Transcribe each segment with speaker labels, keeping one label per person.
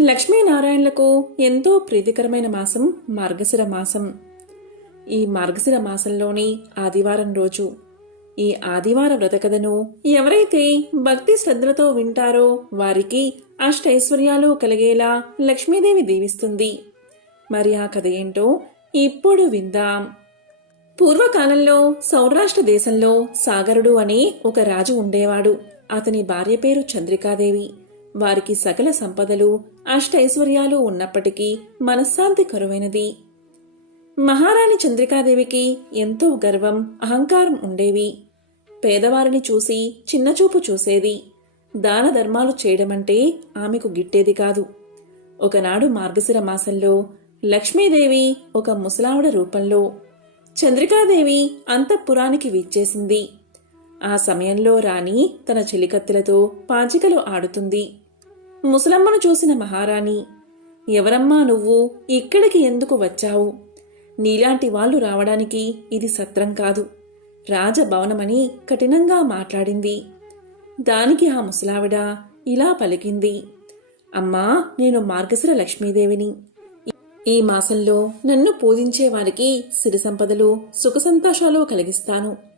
Speaker 1: లక్ష్మీనారాయణలకు ఎంతో ప్రీతికరమైన మాసం మార్గశిర మాసం. ఈ మార్గశిర మాసంలోని ఆదివారం రోజు. ఈ ఆదివార వ్రతకథను ఎవరైతే భక్తి శ్రద్ధలతో వింటారో వారికి అష్టైశ్వర్యాలు కలిగేలా లక్ష్మీదేవి దీవిస్తుంది. మరి ఆ కథ ఏంటో ఇప్పుడు విందాం. పూర్వకాలంలో సౌరాష్ట్ర దేశంలో సాగరుడు అనే ఒక రాజు ఉండేవాడు. అతని భార్య పేరు చంద్రికాదేవి. వారికి సకల సంపదలు అష్టైశ్వర్యాలు ఉన్నప్పటికీ మనశ్శాంతి కరువైనది. మహారాణి చంద్రికాదేవికి ఎంతో గర్వం అహంకారం ఉండేవి. పేదవారిని చూసి చిన్నచూపు చూసేది. దాన ధర్మాలు చేయడమంటే ఆమెకు గిట్టేది కాదు. ఒకనాడు మార్గశిర మాసంలో లక్ష్మీదేవి ఒక ముసలావిడ రూపంలో చంద్రికాదేవి అంతఃపురానికి విచ్చేసింది. ఆ సమయంలో రాణి తన చెలికత్తెలతో పాచికలు ఆడుతుంది. ముసలమ్మను చూసిన మహారాణి ఎవరమ్మా నువ్వు? ఇక్కడికి ఎందుకు వచ్చావు? నీలాంటి వాళ్ళు రావడానికి ఇది సత్రం కాదు. రాజభవనమని కఠినంగా మాట్లాడింది. దానికి ఆ ముసలావిడ ఇలా పలికింది. అమ్మా నేను మార్గశిర లక్ష్మీదేవిని. ఈ మాసంలో నన్ను పూజించే వారికి సిరి సంపదలు సుఖ సంతోషాలు కలిగిస్తాను.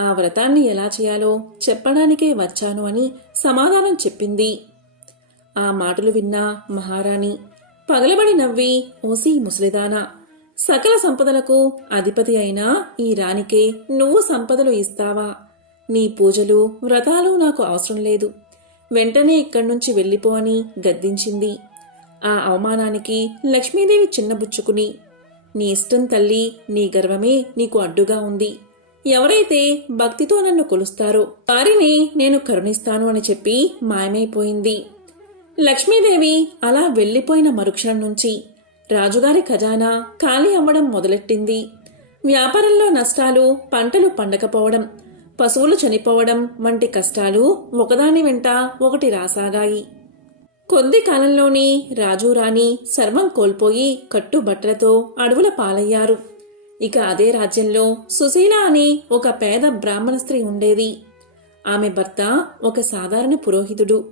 Speaker 1: ఆ వ్రతాన్ని ఎలా చేయాలో చెప్పడానికే వచ్చాను అని సమాధానం చెప్పింది. ఆ మాటలు విన్న మహారాణి పగలబడి నవ్వి ఓసి ముసలిదానా సకల సంపదలకు అధిపతి అయిన ఈ రాణికే నువ్వు సంపదలు ఇస్తావా? నీ పూజలు వ్రతాలు నాకు అవసరం లేదు. వెంటనే ఇక్కడి నుంచి వెళ్ళిపో అని గద్దించింది. ఆ అవమానానికి లక్ష్మీదేవి చిన్నబుచ్చుకుని నీ ఇష్టం తల్లి నీ గర్వమే నీకు అడ్డుగా ఉంది. ఎవరైతే భక్తితో నన్ను కొలుస్తారో వారిని నేను కరుణిస్తాను అని చెప్పి మాయమైపోయింది. లక్ష్మీదేవి అలా వెళ్ళిపోయిన మరుక్షణం నుంచి రాజుగారి ఖజానా ఖాళీ అవ్వడం మొదలెట్టింది. వ్యాపారంలో నష్టాలు పంటలు పండకపోవడం పశువులు చనిపోవడం వంటి కష్టాలు ఒకదాని వెంట ఒకటి రాసాగాయి. కొద్ది కాలంలోనే రాజు రాణి సర్వం కోల్పోయి కట్టుబట్టలతో అడవుల పాలయ్యారు. ఇక అదే రాజ్యంలో సుశీల అని ఒక పేద బ్రాహ్మణ స్త్రీ ఉండేది. ఆమె భర్త ఒక సాధారణ పురోహితుడు.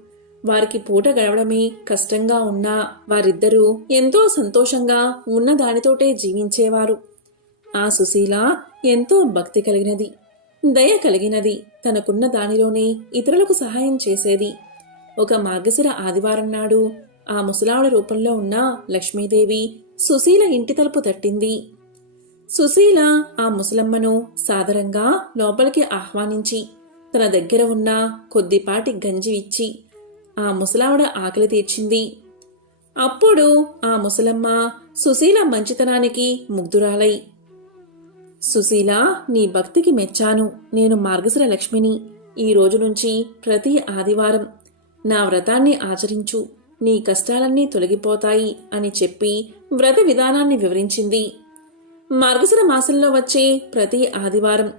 Speaker 1: వారికి పూట గడవడమే కష్టంగా ఉన్నా వారిద్దరూ ఎంతో సంతోషంగా ఉన్న దానితోటే జీవించేవారు. ఆ సుశీల ఎంతో భక్తి కలిగినది. దయ కలిగినది. తనకున్న దానిలోనే ఇతరులకు సహాయం చేసేది. ఒక మార్గశిర ఆదివారం నాడు ఆ ముసలావిడ రూపంలో ఉన్న లక్ష్మీదేవి సుశీల ఇంటి తలుపు తట్టింది. సుశీల ఆ ముసలమ్మను సాదరంగా లోపలికి ఆహ్వానించి తన దగ్గర ఉన్న కొద్దిపాటి గంజి ఇచ్చి ఆ ముసలావిడ ఆకలి తీర్చింది. అప్పుడు ఆ ముసలమ్మ సుశీల మంచితనానికి ముగ్ధురాలై సుశీల నీ భక్తికి మెచ్చాను. నేను మార్గశిర లక్ష్మిని. ఈ రోజు నుంచి ప్రతి ఆదివారం నా వ్రతాన్ని ఆచరించు. నీ కష్టాలన్నీ తొలగిపోతాయి అని చెప్పి వ్రత విధానాన్ని వివరించింది. మార్గశిర మాసంలో వచ్చే ప్రతి ఆదివారం.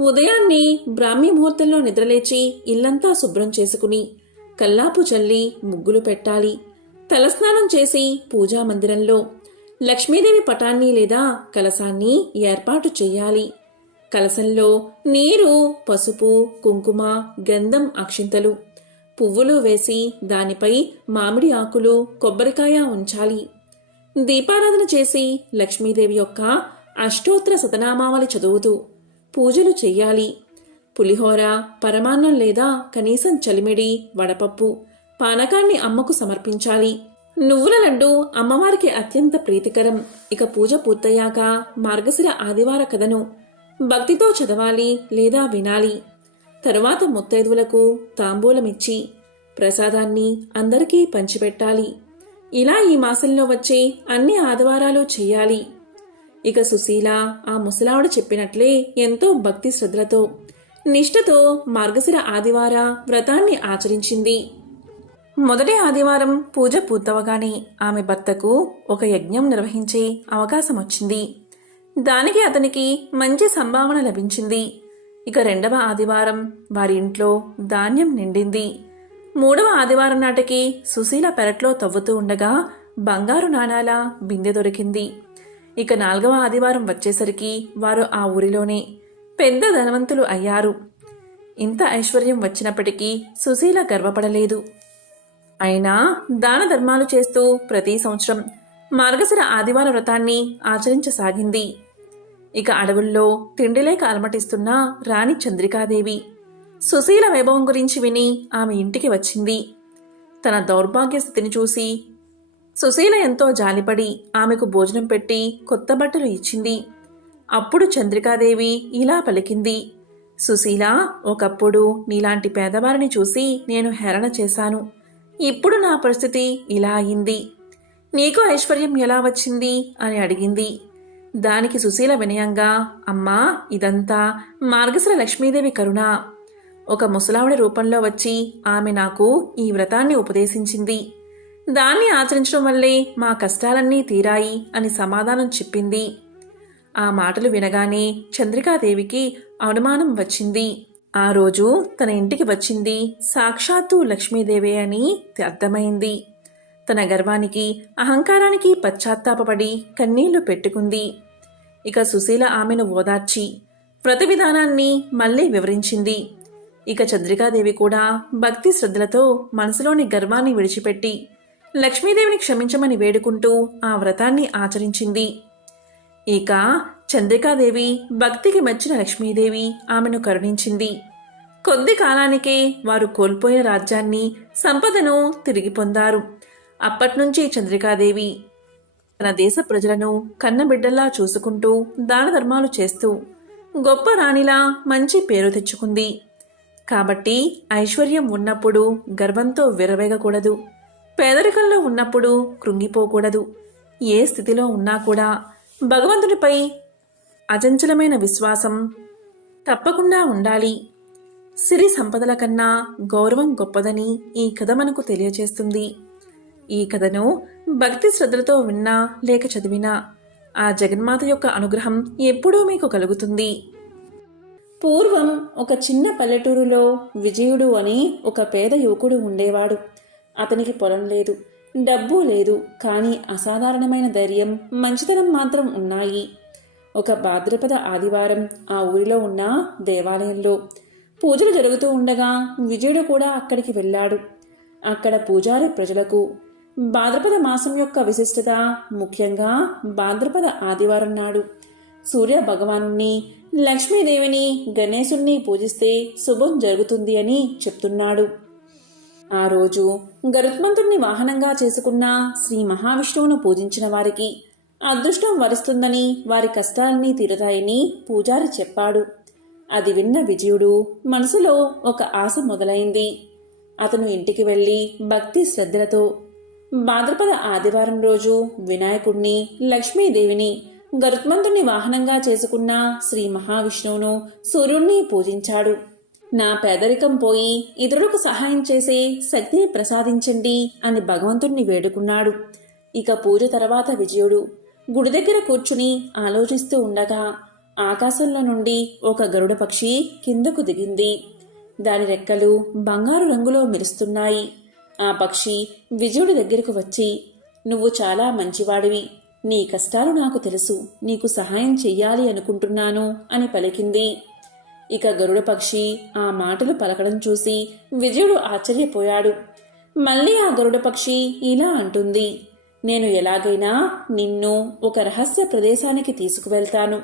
Speaker 1: ఉదయాన్నే బ్రాహ్మీ ముహూర్తంలో నిద్రలేచి ఇల్లంతా శుభ్రం చేసుకుని కల్లాపు చల్లి ముగ్గులు పెట్టాలి. తలస్నానం చేసి పూజా మందిరంలో లక్ష్మీదేవి పటాన్ని లేదా కలసాన్ని ఏర్పాటు చేయాలి. కలసంలో నీరు పసుపు కుంకుమ గంధం అక్షింతలు పువ్వులు వేసి దానిపై మామిడి ఆకులు కొబ్బరికాయ ఉంచాలి. దీపారాధన చేసి లక్ష్మీదేవి యొక్క అష్టోత్తర శతనామావళి చదువుతూ పూజలు చెయ్యాలి. పులిహోర పరమాన్నం లేదా కనీసం చలిమిడి వడపప్పు పానకాన్ని అమ్మకు సమర్పించాలి. నువ్వుల లడ్డు అమ్మవారికి అత్యంత ప్రీతికరం. ఇక పూజ పూర్తయ్యాక మార్గశిర ఆదివార కథను భక్తితో చదవాలి లేదా వినాలి. తరువాత ముత్తైదువులకు తాంబూలమిచ్చి ప్రసాదాన్ని అందరికీ పంచిపెట్టాలి. ఇలా ఈ మాసంలో వచ్చే అన్ని ఆదివారాలు చెయ్యాలి ఇక సుశీల ఆ ముసలావిడ చెప్పినట్లే ఎంతో భక్తి శ్రద్ధలతో నిష్ఠతో మార్గశిర ఆదివార వ్రతాన్ని ఆచరించింది. మొదటి ఆదివారం పూజ పూర్తవగానే ఆమె భర్తకు ఒక యజ్ఞం నిర్వహించే అవకాశం వచ్చింది. దానికి అతనికి మంచి సంభావన లభించింది. ఇక రెండవ ఆదివారం వారి ఇంట్లో ధాన్యం నిండింది. మూడవ ఆదివారం నాటికి సుశీల పెరట్లో తవ్వుతూ ఉండగా బంగారు నాణాల బిందె దొరికింది. ఇక నాలుగవ ఆదివారం వచ్చేసరికి వారు ఆ ఊరిలోనే పెద్ద ధనవంతులు అయ్యారు. ఇంత ఐశ్వర్యం వచ్చినప్పటికీ సుశీల గర్వపడలేదు. అయినా దాన ధర్మాలు చేస్తూ ప్రతి సంవత్సరం మార్గశిర ఆదివార వ్రతాన్ని ఆచరించసాగింది. ఇక అడవుల్లో తిండి లేక అలమటిస్తున్న రాణి చంద్రికాదేవి సుశీల వైభవం గురించి విని ఆమె ఇంటికి వచ్చింది. తన దౌర్భాగ్య స్థితిని చూసి సుశీల ఎంతో జాలిపడి ఆమెకు భోజనం పెట్టి కొత్త బట్టలు ఇచ్చింది. అప్పుడు చంద్రికాదేవి ఇలా పలికింది. సుశీల ఒకప్పుడు నీలాంటి పేదవారిని చూసి నేను హేరణ చేశాను. ఇప్పుడు నా పరిస్థితి ఇలా అయింది. నీకు ఐశ్వర్యం ఎలా వచ్చింది? అని అడిగింది. దానికి సుశీల వినయంగా అమ్మా ఇదంతా మార్గశిర లక్ష్మీదేవి కరుణ. ఒక ముసలావిడ రూపంలో వచ్చి ఆమె నాకు ఈ వ్రతాన్ని ఉపదేశించింది. దాన్ని ఆచరించడం వల్లే మా కష్టాలన్నీ తీరాయి అని సమాధానం చెప్పింది. ఆ మాటలు వినగానే చంద్రికాదేవికి అనుమానం వచ్చింది. ఆ రోజు తన ఇంటికి వచ్చింది సాక్షాత్తు లక్ష్మీదేవే అని అర్థమైంది. తన గర్వానికి అహంకారానికి పశ్చాత్తాపపడి కన్నీళ్ళు పెట్టుకుంది. ఇక సుశీల ఆమెను ఓదార్చి వ్రత విధానాన్ని మళ్ళీ వివరించింది. ఇక చంద్రికాదేవి కూడా భక్తి శ్రద్ధలతో మనసులోని గర్వాన్ని విడిచిపెట్టి లక్ష్మీదేవిని క్షమించమని వేడుకుంటూ ఆ వ్రతాన్ని ఆచరించింది. ఇక చంద్రికాదేవి భక్తికి మెచ్చిన లక్ష్మీదేవి ఆమెను కరుణించింది. కొద్ది కాలానికే వారు కోల్పోయిన రాజ్యాన్ని సంపదను తిరిగి పొందారు. అప్పట్నుంచి చంద్రికాదేవి తన దేశ ప్రజలను కన్నబిడ్డల్లా చూసుకుంటూ దాన ధర్మాలు చేస్తూ గొప్ప రాణిలా మంచి పేరు తెచ్చుకుంది. కాబట్టి ఐశ్వర్యం ఉన్నప్పుడు గర్వంతో విరవేగకూడదు. పేదరికంలో ఉన్నప్పుడు కృంగిపోకూడదు. ఏ స్థితిలో ఉన్నా కూడా భగవంతునిపై అచంచలమైన విశ్వాసం తప్పకుండా ఉండాలి. సిరి సంపదల కన్నా గౌరవం గొప్పదని ఈ కథ మనకు తెలియజేస్తుంది ఈ కథను భక్తి శ్రద్ధలతో విన్నా లేక చదివినా ఆ జగన్మాత యొక్క అనుగ్రహం ఎప్పుడూ మీకు కలుగుతుంది. పూర్వం ఒక చిన్న పల్లెటూరులో విజయుడు అని ఒక పేద యువకుడు ఉండేవాడు. అతనికి పొలం లేదు డబ్బు లేదు కానీ అసాధారణమైన ధైర్యం మంచితనం మాత్రం ఉన్నాయి. ఒక భాద్రపద ఆదివారం ఆ ఊరిలో ఉన్న దేవాలయంలో పూజలు జరుగుతూ ఉండగా విజయుడు కూడా అక్కడికి వెళ్ళాడు. అక్కడ పూజారి ప్రజలకు భాద్రపద మాసం యొక్క విశిష్టత ముఖ్యంగా భాద్రపద ఆదివారం నాడు సూర్య భగవానుణ్ణి లక్ష్మీదేవిని గణేశుణ్ణి పూజిస్తే శుభం జరుగుతుంది అని చెప్తున్నాడు. ఆ రోజు గరుత్మంతుణ్ణి వాహనంగా చేసుకున్న శ్రీ మహావిష్ణువును పూజించిన వారికి అదృష్టం వరుస్తుందని వారి కష్టాలన్నీ తీరతాయని పూజారి చెప్పాడు. అది విన్న విజయుడు మనసులో ఒక ఆశ మొదలైంది. అతను ఇంటికి వెళ్ళి భక్తి శ్రద్ధలతో భాద్రపద ఆదివారం రోజు వినాయకుణ్ణి లక్ష్మీదేవిని గరుత్మంతుణ్ణి వాహనంగా చేసుకున్న శ్రీ మహావిష్ణువును సూర్యుణ్ణి పూజించాడు. నా పేదరికం పోయి ఇతరులకు సహాయం చేసే శక్తిని ప్రసాదించండి అని భగవంతుణ్ణి వేడుకున్నాడు. ఇక పూజ తర్వాత విజయుడు గుడి దగ్గర కూర్చుని ఆలోచిస్తూ ఉండగా ఆకాశంలో నుండి ఒక గరుడ పక్షి కిందకు దిగింది. దాని రెక్కలు బంగారు రంగులో మెరుస్తున్నాయి. ఆ పక్షి విజయుడి దగ్గరకు వచ్చి నువ్వు చాలా మంచివాడివి. నీ కష్టాలు నాకు తెలుసు. నీకు సహాయం చెయ్యాలి అనుకుంటున్నాను అని పలికింది. ఇక గరుడ పక్షి ఆ మాటలు పలకడం చూసి విజయుడు ఆశ్చర్యపోయాడు. మళ్ళీ ఆ గరుడ పక్షి ఇలా అంటుంది. నేను ఎలాగైనా నిన్ను ఒక రహస్య ప్రదేశానికి తీసుకువెళ్తాను.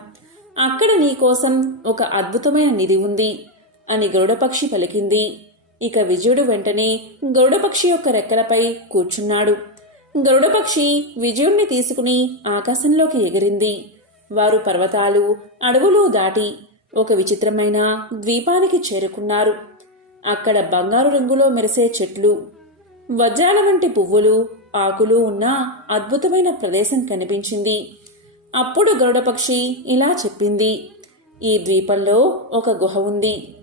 Speaker 1: అక్కడ నీకోసం ఒక అద్భుతమైన నిధి ఉంది అని గరుడపక్షి పలికింది. ఇక విజయుడు వెంటనే గరుడపక్షి యొక్క రెక్కలపై కూర్చున్నాడు. గరుడపక్షి విజయుణ్ణి తీసుకుని ఆకాశంలోకి ఎగిరింది. వారు పర్వతాలు అడవులు దాటి ఒక విచిత్రమైన ద్వీపానికి చేరుకున్నారు. అక్కడ బంగారు రంగులో మెరిసే చెట్లు వజ్రాల వంటి పువ్వులు ఆకులు ఉన్న అద్భుతమైన ప్రదేశం కనిపించింది. అప్పుడు గరుడపక్షి ఇలా చెప్పింది ఈ ద్వీపంలో ఒక గుహ ఉంది.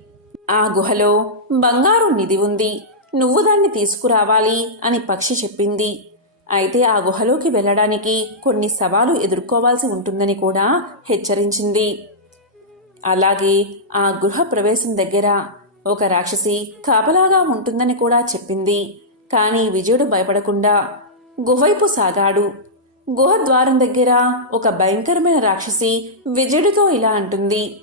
Speaker 1: ఆ గుహలో బంగారు నిధి ఉంది. నువ్వు దాన్ని తీసుకురావాలి అని పక్షి చెప్పింది. అయితే ఆ గుహలోకి వెళ్ళడానికి కొన్ని సవాలు ఎదుర్కోవాల్సి ఉంటుందని కూడా హెచ్చరించింది. అలాగే ఆ గృహ ప్రవేశం దగ్గర ఒక రాక్షసి కాపలాగా ఉంటుందని కూడా చెప్పింది. కానీ విజయుడు భయపడకుండా గుహవైపు సాగాడు. గుహ ద్వారం దగ్గర ఒక భయంకరమైన రాక్షసి విజయుడితో ఇలా అంటుంది.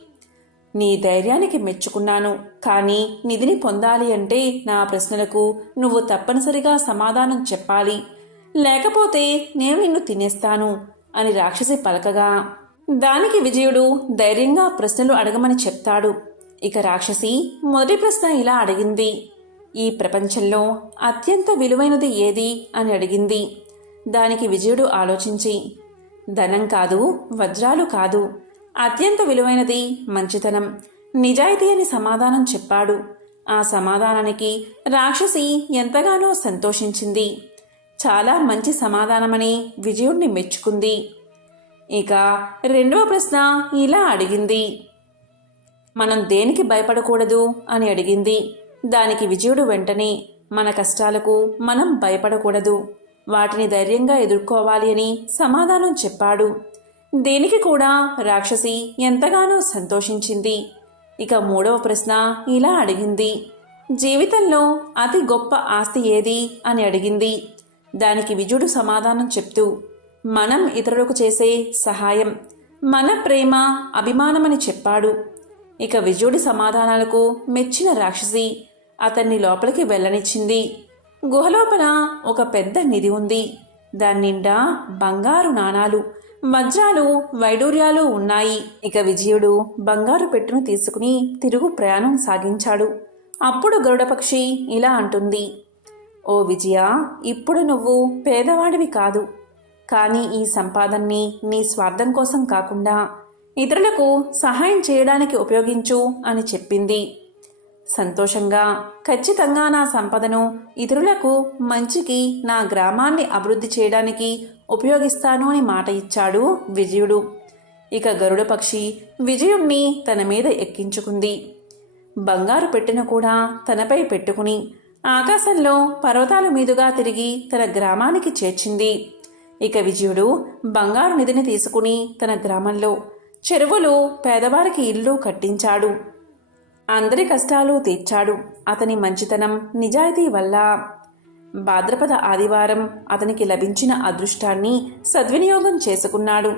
Speaker 1: నీ ధైర్యానికి మెచ్చుకున్నాను కానీ నిధిని పొందాలి అంటే నా ప్రశ్నలకు నువ్వు తప్పనిసరిగా సమాధానం చెప్పాలి. లేకపోతే నేను నిన్ను తినేస్తాను అని రాక్షసి పలకగా. దానికి విజయుడు ధైర్యంగా ప్రశ్నలు అడగమని చెప్తాడు. ఇక రాక్షసి మొదటి ప్రశ్న ఇలా అడిగింది. ఈ ప్రపంచంలో అత్యంత విలువైనది ఏది అని అడిగింది. దానికి విజయుడు ఆలోచించి ధనం కాదు వజ్రాలు కాదు. అత్యంత విలువైనది మంచితనం నిజాయితీ అని సమాధానం చెప్పాడు. ఆ సమాధానానికి రాక్షసి ఎంతగానో సంతోషించింది. చాలా మంచి సమాధానమని విజయుణ్ణి మెచ్చుకుంది. ఇక రెండవ ప్రశ్న ఇలా అడిగింది. మనం దేనికి భయపడకూడదు అని అడిగింది. దానికి విజయుడు వెంటనే మన కష్టాలకు మనం భయపడకూడదు. వాటిని ధైర్యంగా ఎదుర్కోవాలి అని సమాధానం చెప్పాడు. దేనికి కూడా రాక్షసి ఎంతగానో సంతోషించింది. ఇక మూడవ ప్రశ్న ఇలా అడిగింది. జీవితంలో అతి గొప్ప ఆస్తి ఏది అని అడిగింది. దానికి విజుడు సమాధానం చెప్తూ మనం ఇతరులకు చేసే సహాయం మన ప్రేమ అభిమానమని చెప్పాడు. ఇక విజుడి సమాధానాలకు మెచ్చిన రాక్షసి అతన్ని లోపలికి వెళ్ళనిచ్చింది. గుహలోపల ఒక పెద్ద నిధి ఉంది. దాని నిండా బంగారు నాణాలు వజ్రాలు వైడూర్యాలు ఉన్నాయి. ఇక విజయుడు బంగారు పెట్టును తీసుకుని తిరుగు ప్రయాణం సాగించాడు. అప్పుడు గరుడపక్షి ఇలా అంటుంది ఓ విజయ ఇప్పుడు నువ్వు పేదవాడివి కాదు. కానీ ఈ సంపాదన్ని నీ స్వార్థం కోసం కాకుండా ఇతరులకు సహాయం చేయడానికి ఉపయోగించు అని చెప్పింది. సంతోషంగా ఖచ్చితంగా నా సంపదను ఇతరులకు మంచికి నా గ్రామాన్ని అభివృద్ధి చేయడానికి ఉపయోగిస్తాను అని మాట ఇచ్చాడు విజయుడు. ఇక గరుడ పక్షి విజయుణ్ణి తన మీద ఎక్కించుకుంది. బంగారు పెట్టెను కూడా తనపై పెట్టుకుని ఆకాశంలో పర్వతాల మీదుగా తిరిగి తన గ్రామానికి చేర్చింది. ఇక విజయుడు బంగారు నిధిని తీసుకుని తన గ్రామంలో చెరువులు పేదవారికి ఇల్లు కట్టించాడు. అందరి కష్టాలు తీర్చాడు అతని మంచితనం నిజాయితీ వల్ల. భాద్రపద ఆదివారం అతనికి లభించిన అదృష్టాన్ని సద్వినియోగం చేసుకున్నాడు.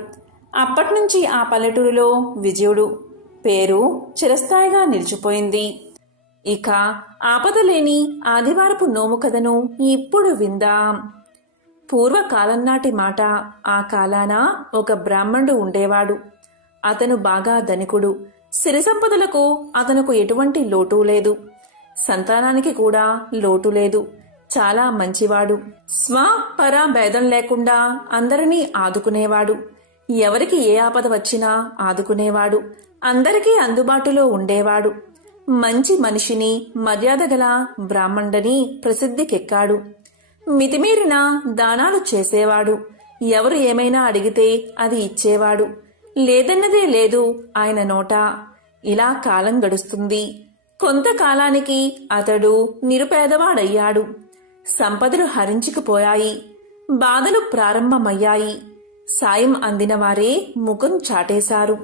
Speaker 1: అప్పటినుంచి ఆ పల్లెటూరులో విజయుడు పేరు చిరస్థాయిగా నిలిచిపోయింది. ఇక ఆపదలేని ఆదివారపు నోము కథను ఇప్పుడు విందాం. పూర్వకాలం నాటి మాట ఆ కాలాన ఒక బ్రాహ్మణుడు ఉండేవాడు. అతను బాగా ధనికుడు. సిరి సంపదలకు అతనుకు ఎటువంటి లోటు లేదు. సంతానానికి కూడా లోటు లేదు. చాలా మంచివాడు. స్వ పర భేదం లేకుండా అందరినీ ఆదుకునేవాడు. ఎవరికి ఏ ఆపద వచ్చినా ఆదుకునేవాడు. అందరికీ అందుబాటులో ఉండేవాడు. మంచి మనిషిని మర్యాద గల బ్రాహ్మణుడని ప్రసిద్ధికెక్కాడు. మితిమీరిన దానాలు చేసేవాడు. ఎవరు ఏమైనా అడిగితే అది ఇచ్చేవాడు. లేదన్నదే లేదు ఆయన నోట. ఇలా కాలం గడుస్తుంది. కొంతకాలానికి అతడు నిరుపేదవాడయ్యాడు. సంపదలు హరించుకుపోయాయి. బాధలు ప్రారంభమయ్యాయి. సాయం అందిన వారే ముఖం చాటేశారు.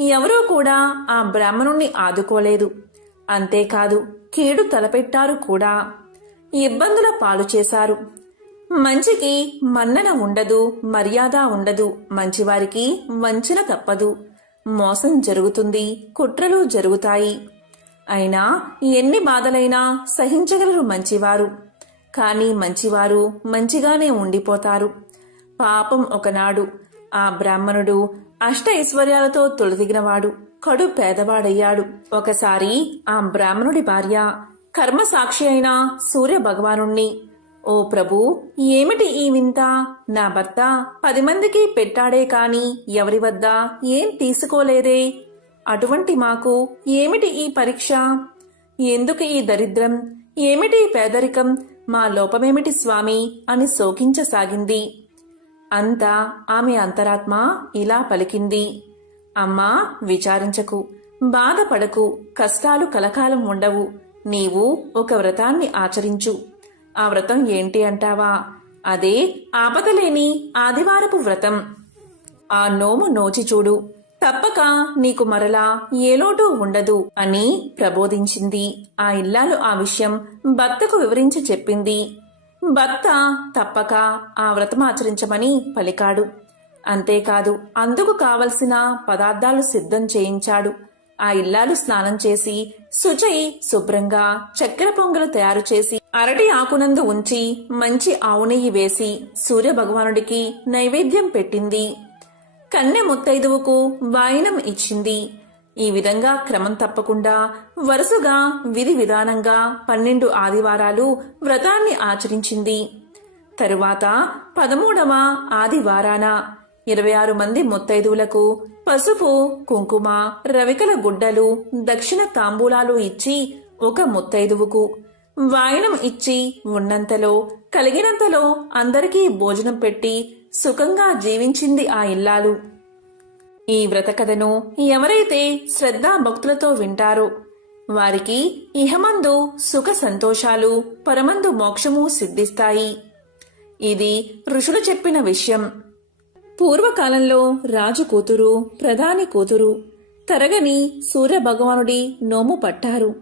Speaker 1: ఎవరూ కూడా ఆ బ్రాహ్మణుణ్ణి ఆదుకోలేదు. అంతేకాదు కీడు తలపెట్టారు కూడా. ఇబ్బందుల పాలు చేశారు. మంచికి మన్నన ఉండదు మర్యాద ఉండదు మంచివారికి వంచన తప్పదు. మోసం జరుగుతుంది కుట్రలు జరుగుతాయి. అయినా ఎన్ని బాధలైనా సహించగలరు మంచివారు. కానీ మంచివారు మంచిగానే ఉండిపోతారు. పాపం ఒకనాడు ఆ బ్రాహ్మణుడు అష్ట ఐశ్వర్యాలతో తొలదిగినవాడు కడు పేదవాడయ్యాడు. ఒకసారి ఆ బ్రాహ్మణుడి భార్య కర్మ సాక్షి అయిన సూర్య భగవానుణ్ణి ఓ ప్రభు ఏమిటి ఈ వింత? నా భర్త పది మందికి పెట్టాడే కాని ఎవరి వద్ద ఏం తీసుకోలేదే? అటువంటి మాకు ఏమిటి ఈ పరీక్ష? ఎందుకు ఈ దరిద్రం? ఏమిటి పేదరికం? మా లోపమేమిటి స్వామి? అని శోకించసాగింది. అంతా ఆమె అంతరాత్మ ఇలా పలికింది. అమ్మా విచారించకు. బాధపడకు. కష్టాలు కలకాలం ఉండవు. నీవు ఒక వ్రతాన్ని ఆచరించు. ఆ వ్రతం ఏంటి అంటావా? అదే ఆపదలేని ఆదివారపు వ్రతం. ఆ నోము నోచి చూడు. తప్పక నీకు మరలా ఏ లోటు ఉండదు అని ప్రబోధించింది. ఆ ఇల్లాలు ఆ విషయం భర్తకు వివరించి చెప్పింది. భర్త తప్పక ఆ వ్రతం ఆచరించమని పలికాడు. అంతేకాదు అందుకు కావలసిన పదార్థాలు సిద్ధం చేయించాడు. ఆ ఇల్లాలు స్నానం చేసి సుజయ్ శుభ్రంగా చక్కెర పొంగలు తయారు చేసి అరటి ఆకునందు ఉంచి మంచి ఆవు నెయ్యి వేసి సూర్య భగవానుడికి నైవేద్యం పెట్టింది. కన్నె ముత్తైదువుకు వాయినం ఇచ్చింది. ఈ విధంగా క్రమం తప్పకుండా వరుసగా విధి విధానంగా పన్నెండు ఆదివారాలు వ్రతాన్ని ఆచరించింది. తరువాత పదమూడవ ఆదివారాన ఇరవై ఆరు మంది ముత్తైదువులకు పసుపు కుంకుమ రవికల గుడ్డలు దక్షిణ తాంబూలాలు ఇచ్చి ఒక ముత్తైదువుకు. వాయనం ఇచ్చి ఉన్నంతలో కలిగినంతలో అందరికీ భోజనం పెట్టి సుఖంగా జీవించింది ఆ ఇల్లాలు. ఈ వ్రత కథను ఎవరైతే శ్రద్ధా భక్తులతో వింటారో వారికి ఇహమందు సుఖ సంతోషాలు పరమందు మోక్షము సిద్ధిస్తాయి. ఇది ఋషులు చెప్పిన విషయం. పూర్వకాలంలో రాజు కూతురు ప్రధాని కూతురు తరగని సూర్య భగవానుడి నోము పట్టారు.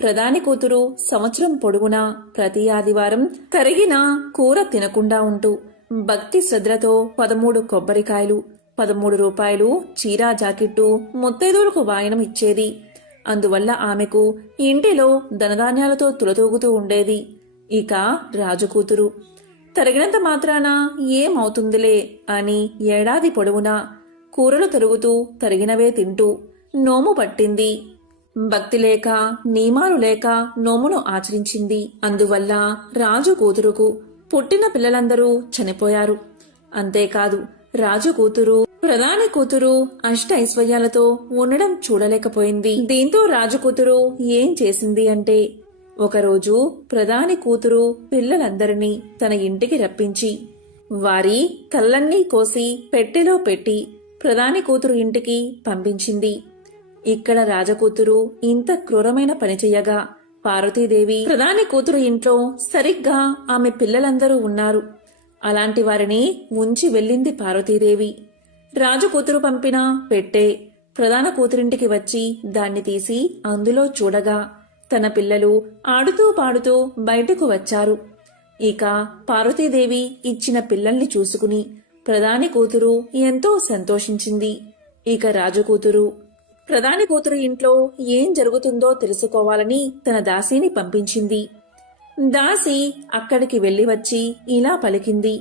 Speaker 1: ప్రధాని కూతురు సంవత్సరం పొడుగునా ప్రతి ఆదివారం తరిగిన కూర తినకుండా ఉంటూ భక్తి శ్రద్ధలతో పదమూడు కొబ్బరికాయలు పదమూడు రూపాయలు చీరా జాకెట్టు ముత్తైదువులకు వాయనం ఇచ్చేది. అందువల్ల ఆమెకు ఇంటిలో ధనధాన్యాలతో తులతూగుతూ ఉండేది. ఇక రాజు కూతురు తరిగినంత మాత్రాన ఏమవుతుందిలే అని ఏడాది పొడవునా కూరలు తరుగుతూ తరిగినవే తింటూ నోము పట్టింది. భక్తి లేక నియమాలు లేక నోమును ఆచరించింది. అందువల్ల రాజు కూతురుకు పుట్టిన పిల్లలందరూ చనిపోయారు. అంతేకాదు రాజు కూతురు ప్రధాని కూతురు అష్ట ఐశ్వర్యాలతో ఉండడం చూడలేకపోయింది. దీంతో రాజు కూతురు ఏం చేసింది అంటే ఒకరోజు ప్రధాని కూతురు పిల్లలందరినీ తన ఇంటికి రప్పించి వారి కళ్ళన్నీ కోసి పెట్టెలో పెట్టి ప్రధాని కూతురు ఇంటికి పంపించింది. ఇక్కడ రాజకూతురు ఇంత క్రూరమైన పని పార్వతీదేవి ప్రధాని కూతురు ఇంట్లో సరిగ్గా ఆమె పిల్లలందరూ ఉన్నారు. అలాంటి వారిని ఉంచి వెళ్ళింది పార్వతీదేవి. రాజు కూతురు పంపిన పెట్టే ప్రధాన కూతురింటికి వచ్చి దాన్ని తీసి అందులో చూడగా తన పిల్లలు ఆడుతూ పాడుతూ బయటకు వచ్చారు. ఇక పార్వతీదేవి ఇచ్చిన పిల్లల్ని చూసుకుని ప్రధాని కూతురు ఎంతో సంతోషించింది. ఇక రాజు కూతురు ప్రధాని కూతురు ఇంట్లో ఏం జరుగుతుందో తెలుసుకోవాలని తన దాసిని పంపించింది. దాసి అక్కడికి వెళ్ళి వచ్చి ఇలా పలికింది.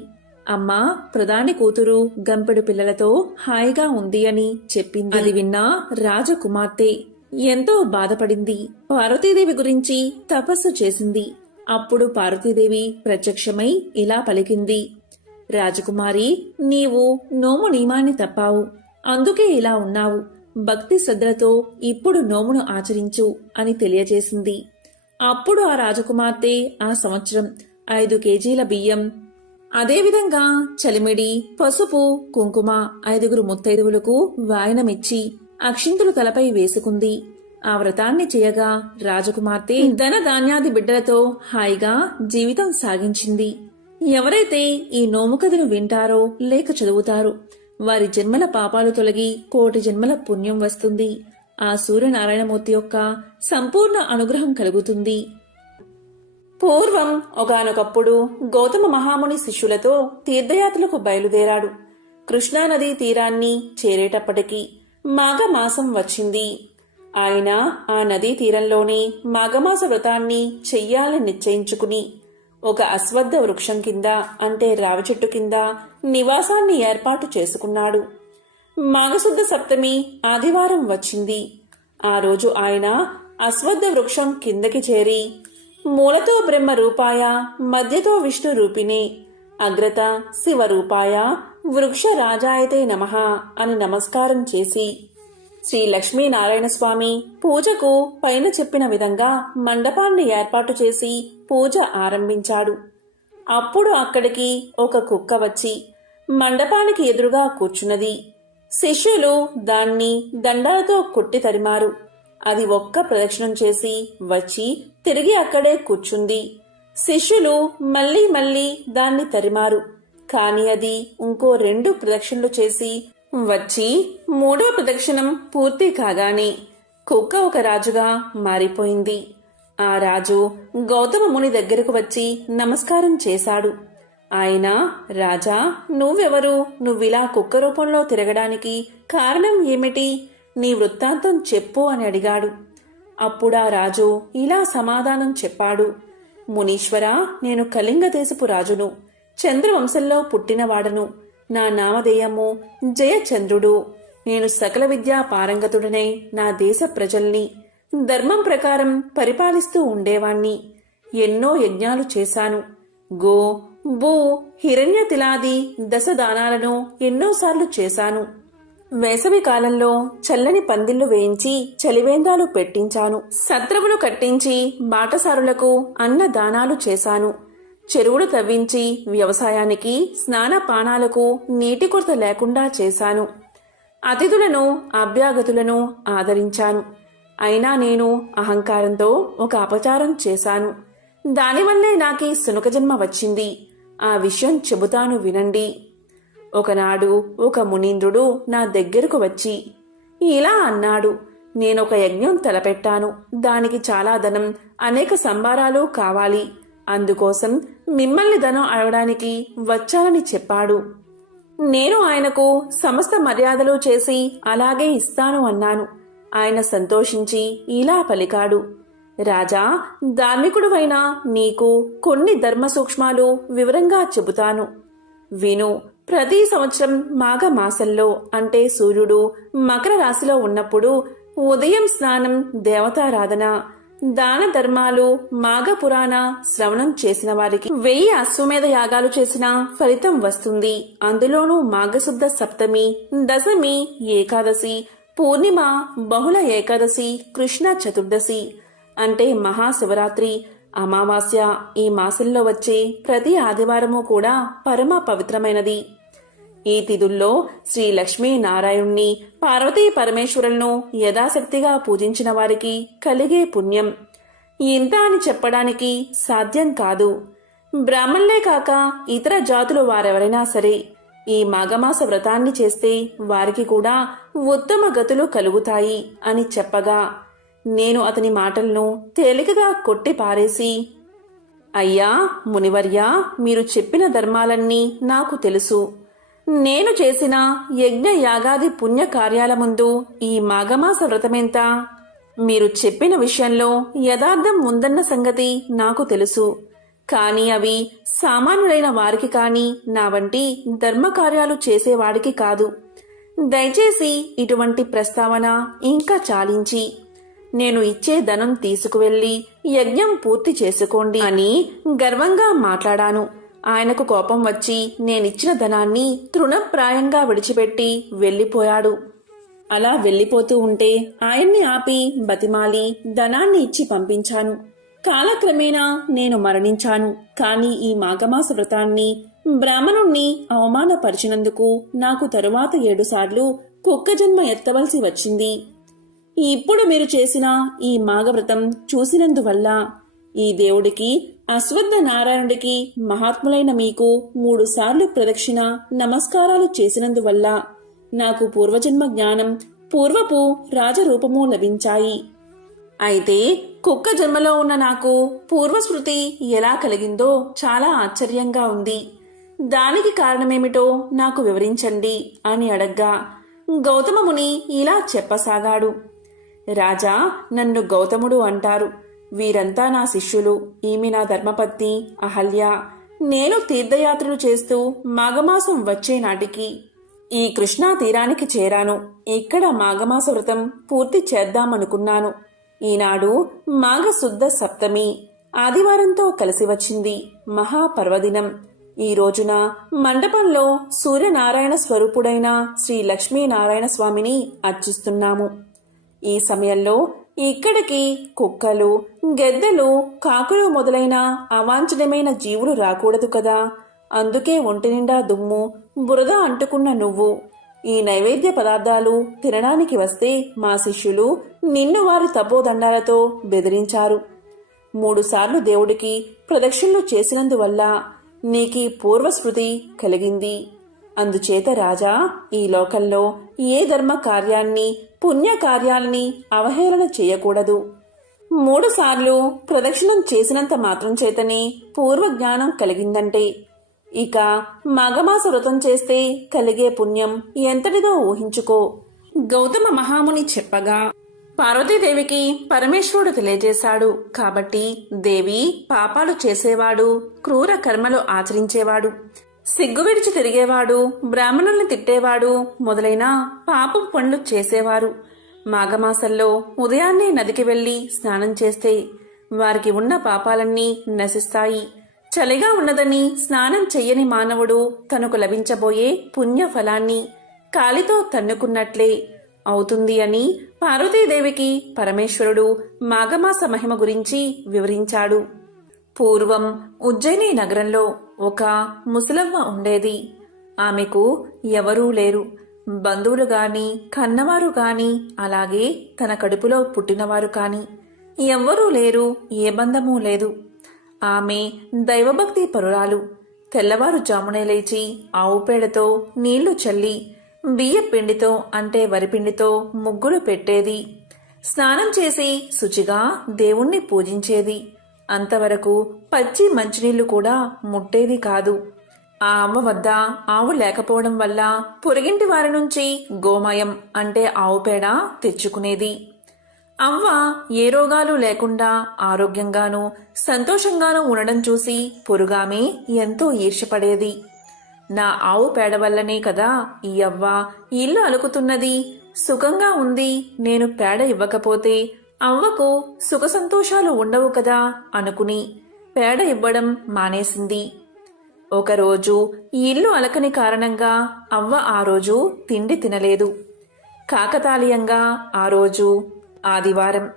Speaker 1: అమ్మా ప్రధాని కూతురు గంపెడు పిల్లలతో హాయిగా ఉంది అని చెప్పింది. అది విన్నా రాజకుమార్తె ఎంతో బాధపడింది. పార్వతీదేవి గురించి తపస్సు చేసింది. అప్పుడు పార్వతీదేవి ప్రత్యక్షమై ఇలా పలికింది. రాజకుమారి నీవు నోము నియమాన్ని తప్పావు. అందుకే ఇలా ఉన్నావు. భక్తి శ్రద్ధలతో ఇప్పుడు నోమును ఆచరించు అని తెలియజేసింది. అప్పుడు ఆ రాజకుమార్తె ఆ సంవత్సరం ఐదు కేజీల బియ్యం అదేవిధంగా చలిమిడి పసుపు కుంకుమ ఐదుగురు ముత్తైదువులకు వాయనమిచ్చి అక్షింతులు తలపై వేసుకుంది. ఆ వ్రతాన్ని చేయగా రాజకుమార్తె ధన ధాన్యాది బిడ్డలతో హాయిగా జీవితం సాగించింది. ఎవరైతే ఈ నోము కథను వింటారో లేక చదువుతారో వారి జన్మల పాపాలు తొలగి కోటి జన్మల పుణ్యం వస్తుంది. ఆ సూర్యనారాయణమూర్తి యొక్క సంపూర్ణ అనుగ్రహం కలుగుతుంది. పూర్వం ఒకనొకప్పుడు గౌతమ మహాముని శిష్యులతో తీర్థయాత్రలకు బయలుదేరాడు. కృష్ణానదీ తీరాన్ని చేరేటప్పటికీ మాఘమాసం వచ్చింది. ఆయన ఆ నదీ తీరంలోనే మాఘమాస వ్రతాన్ని చెయ్యాలని నిశ్చయించుకుని ఒక అశ్వద్ధ వృక్షం కింద అంటే రావి చెట్టు కింద నివాసాన్ని ఏర్పాటు చేసుకున్నాడు. మాఘశుద్ధ సప్తమి ఆదివారం వచ్చింది. ఆ రోజు ఆయన అశ్వద్ధ వృక్షం కిందకి చేరి మూలతో బ్రహ్మ రూపాయ మధ్యతో విష్ణు రూపిణి అగ్రత శివ రూపాయ వృక్ష రాజాయతే నమః అని నమస్కారం చేసి శ్రీ లక్ష్మీనారాయణ స్వామి పూజకు పైన చెప్పిన విధంగా మండపాన్ని ఏర్పాటు చేసి పూజ ఆరంభించాడు. అప్పుడు అక్కడికి ఒక కుక్క వచ్చి మండపానికి ఎదురుగా కూర్చున్నది. శిష్యులు దాన్ని దండాలతో కొట్టి తరిమారు. అది ఒక్క ప్రదక్షిణం చేసి వచ్చి తిరిగి అక్కడే కూర్చుంది. శిష్యులు మళ్ళీ మళ్ళీ దాన్ని తరిమారు. కాని అది ఇంకో రెండు ప్రదక్షిణలు చేసి వచ్చి మూడో ప్రదక్షిణం పూర్తి కాగానే కుక్క ఒక రాజుగా మారిపోయింది. ఆ రాజు గౌతమ ముని దగ్గరకు వచ్చి నమస్కారం చేశాడు. ఆయన రాజా నువ్వెవరు? నువ్విలా కుక్క రూపంలో తిరగడానికి కారణం ఏమిటి? నీ వృత్తాంతం చెప్పు అని అడిగాడు. అప్పుడా రాజు ఇలా సమాధానం చెప్పాడు. మునీశ్వరా నేను కళింగ దేశపు రాజును. చంద్రవంశంలో పుట్టినవాడను. నా నామధేయము జయచంద్రుడు. నేను సకల విద్యా పారంగతుడనై నా దేశ ప్రజల్ని ధర్మం ప్రకారం పరిపాలిస్తూ ఉండేవాణ్ణి. ఎన్నో యజ్ఞాలు చేశాను. గో భూ హిరణ్య తిలాది దశదానాలను ఎన్నోసార్లు చేశాను. వేసవి కాలంలో చల్లని పందిళ్ళు వేయించి చలివేంద్రాలు పెట్టించాను. సత్రములు కట్టించి బాటసారులకు అన్నదానాలు చేశాను. చెరువులు తవ్వించి వ్యవసాయానికి స్నానపానాలకు నీటి కొరత లేకుండా చేశాను. అతిథులను అభ్యాగతులను ఆదరించాను. అయినా నేను అహంకారంతో ఒక అపచారం చేశాను. దానివల్లే నాకీ సునక జన్మ వచ్చింది. ఆ విషయం చెబుతాను వినండి. ఒకనాడు ఒక మునీంద్రుడు నా దగ్గరకు వచ్చి ఇలా అన్నాడు నేనొక యజ్ఞం తలపెట్టాను. దానికి చాలా ధనం అనేక సంబారాలు కావాలి. అందుకోసం మిమ్మల్ని ధనం అడగడానికి వచ్చానని చెప్పాడు. నేను ఆయనకు సమస్త మర్యాదలు చేసి అలాగే ఇస్తాను అన్నాను. ఆయన సంతోషించి ఇలా పలికాడు. రాజా ధార్మికుడువైన నీకు కొన్ని ధర్మ సూక్ష్మాలు వివరంగా చెబుతాను. విను ప్రతి సంవత్సరం మాఘ మాసంలో అంటే సూర్యుడు మకర రాశిలో ఉన్నప్పుడు ఉదయం స్నానం దేవతారాధన దాన ధర్మాలు మాఘ పురాణ శ్రవణం చేసిన వారికి వెయ్యి అశ్వమేధ యాగాలు చేసిన ఫలితం వస్తుంది. అందులోనూ మాఘశుద్ధ సప్తమి దశమి ఏకాదశి పూర్ణిమ బహుళ ఏకాదశి కృష్ణ చతుర్దశి అంటే మహాశివరాత్రి అమావాస్య ఈ మాసంలో వచ్చే ప్రతి ఆదివారము కూడా పరమ పవిత్రమైనది. ఈ తిథుల్లో శ్రీ లక్ష్మీ నారాయణ్ణి పార్వతీ పరమేశ్వరులను యథాశక్తిగా పూజించిన వారికి కలిగే పుణ్యం. ఇంత అని చెప్పడానికి సాధ్యం కాదు. బ్రాహ్మణులే కాక ఇతర జాతులు వారెవరైనా సరే ఈ మాఘమాస వ్రతాన్ని చేస్తే వారికి కూడా ఉత్తమ గతులు కలుగుతాయి అని చెప్పగా నేను అతని మాటలను తేలికగా కొట్టి పారేసి అయ్యా మునివర్యా మీరు చెప్పిన ధర్మాలన్నీ నాకు తెలుసు. నేను చేసిన యజ్ఞ యాగాది పుణ్య కార్యాల ముందు ఈ మాఘమాస వ్రతమెంత? మీరు చెప్పిన విషయంలో యథార్థం ఉందన్న సంగతి నాకు తెలుసు. కాని అవి సామాన్యులైన వారికి కాని నా వంటి ధర్మకార్యాలు చేసేవాడికి కాదు. దయచేసి ఇటువంటి ప్రస్తావన ఇంకా చాలించి. నేను ఇచ్చే ధనం తీసుకువెళ్ళి యజ్ఞం పూర్తి చేసుకోండి అని గర్వంగా మాట్లాడాను. ఆయనకు కోపం వచ్చి నేనిచ్చిన ధనాన్ని తృణప్రాయంగా విడిచిపెట్టి వెళ్ళిపోయాడు. అలా వెళ్ళిపోతూ ఉంటే ఆయన్ని ఆపి బతిమాలి ధనాన్ని ఇచ్చి పంపించాను. కాలక్రమేణా నేను మరణించాను. కాని ఈ మాఘమాస వ్రతాన్ని బ్రాహ్మణుణ్ణి అవమానపరిచినందుకు నాకు తరువాత ఏడుసార్లు కుక్క జన్మ ఎత్తవలసి వచ్చింది. ఇప్పుడు మీరు చేసిన ఈ మాఘవ్రతం చూసినందువల్ల ఈ దేవుడికి అశ్వత్థ నారాయణుడికి మహాత్ములైన మీకు మూడుసార్లు ప్రదక్షిణ నమస్కారాలు చేసినందువల్ల నాకు పూర్వజన్మ జ్ఞానం పూర్వపు రాజరూపము లభించాయి. అయితే కుక్క జన్మలో ఉన్న నాకు పూర్వస్మృతి ఎలా కలిగిందో చాలా ఆశ్చర్యంగా ఉంది. దానికి కారణమేమిటో నాకు వివరించండి అని అడగ్గా గౌతమముని ఇలా చెప్పసాగాడు. రాజా నన్ను గౌతముడు అంటారు. వీరంతా నా శిష్యులు. ఈమె నా ధర్మపత్ని అహల్య. నేను తీర్థయాత్రలు చేస్తూ మాఘమాసం వచ్చే నాటికి ఈ కృష్ణా తీరానికి చేరాను. ఇక్కడ మాఘమాస వ్రతం పూర్తి చేద్దామనుకున్నాను. ఈనాడు మాఘశుద్ధ సప్తమి. ఆదివారంతో కలిసి వచ్చింది మహాపర్వదినం. ఈ రోజున మండపంలో సూర్యనారాయణ స్వరూపుడైన శ్రీ లక్ష్మీనారాయణ స్వామిని అర్చిస్తున్నాము. ఈ సమయంలో ఇక్కడికి కుక్కలు గెద్దెలు కాకులు మొదలైన అవాంఛనీయమైన జీవులు రాకూడదు కదా. అందుకే ఒంటి నిండా దుమ్ము బురద అంటుకున్న నువ్వు. ఈ నైవేద్య పదార్థాలు తినడానికి వస్తే మా శిష్యులు నిన్ను వారి తపోదండాలతో బెదిరించారు. మూడుసార్లు దేవుడికి ప్రదక్షిణలు చేసినందువల్ల నీకీ పూర్వస్మృతి కలిగింది. అందుచేత రాజా ఈ లోకంలో ఏ ధర్మ కార్యాన్ని పుణ్యకార్యాలని అవహేళన చేయకూడదు. మూడుసార్లు ప్రదక్షిణం చేసినంత మాత్రం చేతనే పూర్వ జ్ఞానం కలిగిందంటే. ఇక మాఘమాస వ్రతం చేస్తే కలిగే పుణ్యం ఎంతటిదో ఊహించుకో. గౌతమ మహాముని చెప్పగా పార్వతీదేవికి పరమేశ్వరుడు తెలియజేశాడు. కాబట్టి దేవి పాపాలు చేసేవాడు క్రూర కర్మలు ఆచరించేవాడు. సిగ్గు విడిచి తిరిగేవాడు బ్రాహ్మణుల్ని తిట్టేవాడు మొదలైన పాపం పనులు చేసేవారు. మాఘమాసంలో ఉదయాన్నే నదికి వెళ్ళి స్నానం చేస్తే వారికి ఉన్న పాపాలన్నీ నశిస్తాయి. చలిగా ఉన్నదని స్నానం చెయ్యని మానవుడు తనకు లభించబోయే పుణ్య ఫలాన్ని కాలితో తన్నుకున్నట్లే అవుతుంది అని పార్వతీదేవికి పరమేశ్వరుడు మాఘమాస మహిమ గురించి వివరించాడు. పూర్వం ఉజ్జయిని నగరంలో ఒక ముసలవ్వ ఉండేది. ఆమెకు ఎవరూ లేరు. బంధువులు గాని కన్నవారు గాని అలాగే తన కడుపులో పుట్టినవారు కాని ఎవ్వరూ లేరు ఏ బంధమూ లేదు. ఆమె దైవభక్తి పరురాలు. తెల్లవారుజామునే లేచి ఆవు పేడతో నీళ్ళు చల్లి బియ్య పిండితో అంటే వరిపిండితో ముగ్గులు పెట్టేది. స్నానం చేసి శుచిగా దేవుణ్ణి పూజించేది. అంతవరకు పచ్చి మంచినీళ్ళు కూడా ముట్టేది కాదు. ఆ అమ్మ వద్ద ఆవు లేకపోవడం వల్ల పొరిగింటి వారి నుంచి గోమయం అంటే ఆవు పేడ తెచ్చుకునేది. అవ్వ ఏ రోగాలు లేకుండా ఆరోగ్యంగానూ సంతోషంగానూ ఉండడం చూసి పొరుగామె ఎంతో ఈర్షపడేది నా ఆవు పేడ వల్లనే కదా ఈ అవ్వ ఇల్లు అలుకుతున్నది. సుఖంగా ఉంది నేను పేడ ఇవ్వకపోతే అవ్వకు సుఖ సంతోషాలు ఉండవు కదా అనుకుని పేడ ఇవ్వడం మానేసింది. ఒకరోజు ఈ ఇల్లు అలకని కారణంగా అవ్వ ఆ రోజు తిండి తినలేదు. కాకతాళీయంగా ఆ రోజు ఆదివారం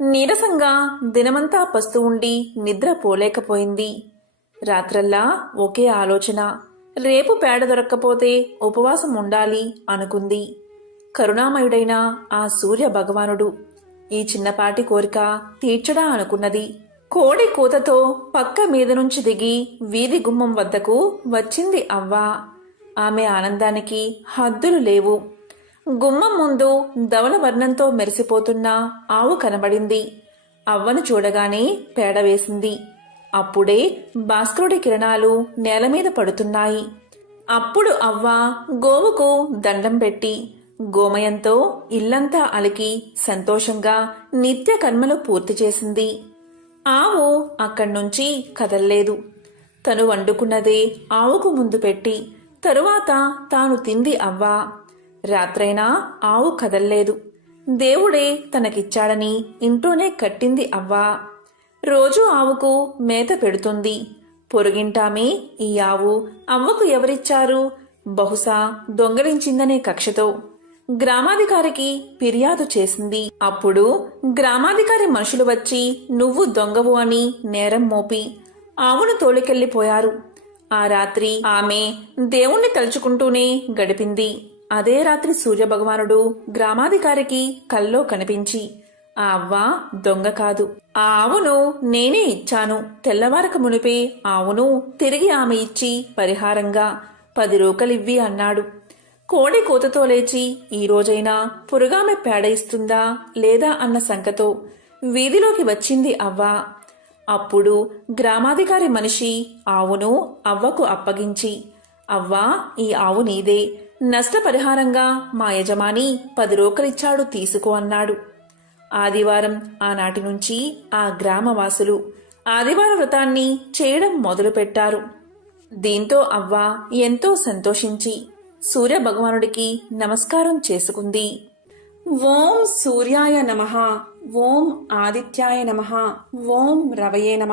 Speaker 1: నీరసంగా దినమంతా పస్తు ఉండి నిద్ర పోలేకపోయింది. రాత్రల్లా ఒకే ఆలోచన రేపు పేడ దొరక్కపోతే ఉపవాసం ఉండాలి అనుకుంది. కరుణామయుడైన ఆ సూర్య భగవానుడు ఈ చిన్నపాటి కోరిక తీర్చడా అనుకున్నది. కోడి కూతతో పక్క మీద నుంచి దిగి వీధి గుమ్మం వద్దకు వచ్చింది అవ్వ. ఆమె ఆనందానికి హద్దులు లేవు. గుమ్మం ముందు ధవల వర్ణంతో మెరిసిపోతున్న ఆవు కనబడింది. అవ్వను చూడగానే పేడ వేసింది. అప్పుడే భాస్కరుడి కిరణాలు నేల మీద పడుతున్నాయి. అప్పుడు అవ్వ గోవుకు దండం పెట్టి గోమయంతో ఇల్లంతా అలికి సంతోషంగా నిత్య కర్మలు పూర్తి చేసింది. ఆవు అక్కడ్నుంచి కదల్లేదు. తను వండుకున్నదే ఆవుకు ముందు పెట్టి తరువాత తాను తింది అవ్వా. రాత్రైనా ఆవు కదల్లేదు. దేవుడే తనకిచ్చాడని ఇంట్లోనే కట్టింది అవ్వా. రోజూ ఆవుకు మేత పెడుతుంది. పొరుగింటామే ఈ ఆవు అవ్వకు ఎవరిచ్చారు? బహుశా దొంగలించిందనే కక్షతో. గ్రామాధికారికి ఫిర్యాదు చేసింది. అప్పుడు గ్రామాధికారి మనుషులు వచ్చి నువ్వు దొంగవు అని నేరం మోపి ఆవును తోలుకెళ్ళిపోయారు ఆ రాత్రి ఆమె దేవుణ్ణి తలుచుకుంటూనే గడిపింది. అదే రాత్రి సూర్యభగవానుడు గ్రామాధికారికి కల్లో కనిపించి ఆ అవ్వ దొంగ కాదు. ఆ ఆవును నేనే ఇచ్చాను. తెల్లవారక మునిపే ఆవును తిరిగి ఆమె ఇచ్చి పరిహారంగా పది రూకలివ్వి అన్నాడు. కోడి కూతతో లేచి ఈ రోజైనా పురుగామె పేడ ఇస్తుందా లేదా అన్న శంకతో వీధిలోకి వచ్చింది అవ్వ. అప్పుడు గ్రామాధికారి మనిషి ఆవును అవ్వకు అప్పగించి అవ్వా ఈ ఆవు నీదే. నష్టపరిహారంగా మా యజమాని పది రూకలిచ్చాడు తీసుకో అన్నాడు. ఆదివారం ఆనాటి నుంచి ఆ గ్రామవాసులు ఆదివార వ్రతాన్ని చేయడం మొదలుపెట్టారు. దీంతో అవ్వ ఎంతో సంతోషించి సూర్య భగవానుడికి నమస్కారం చేసుకుంది. ఓం సూర్యాయ నమ ఓం ఆదిత్యాయ నమ ఓం రవయే నమ.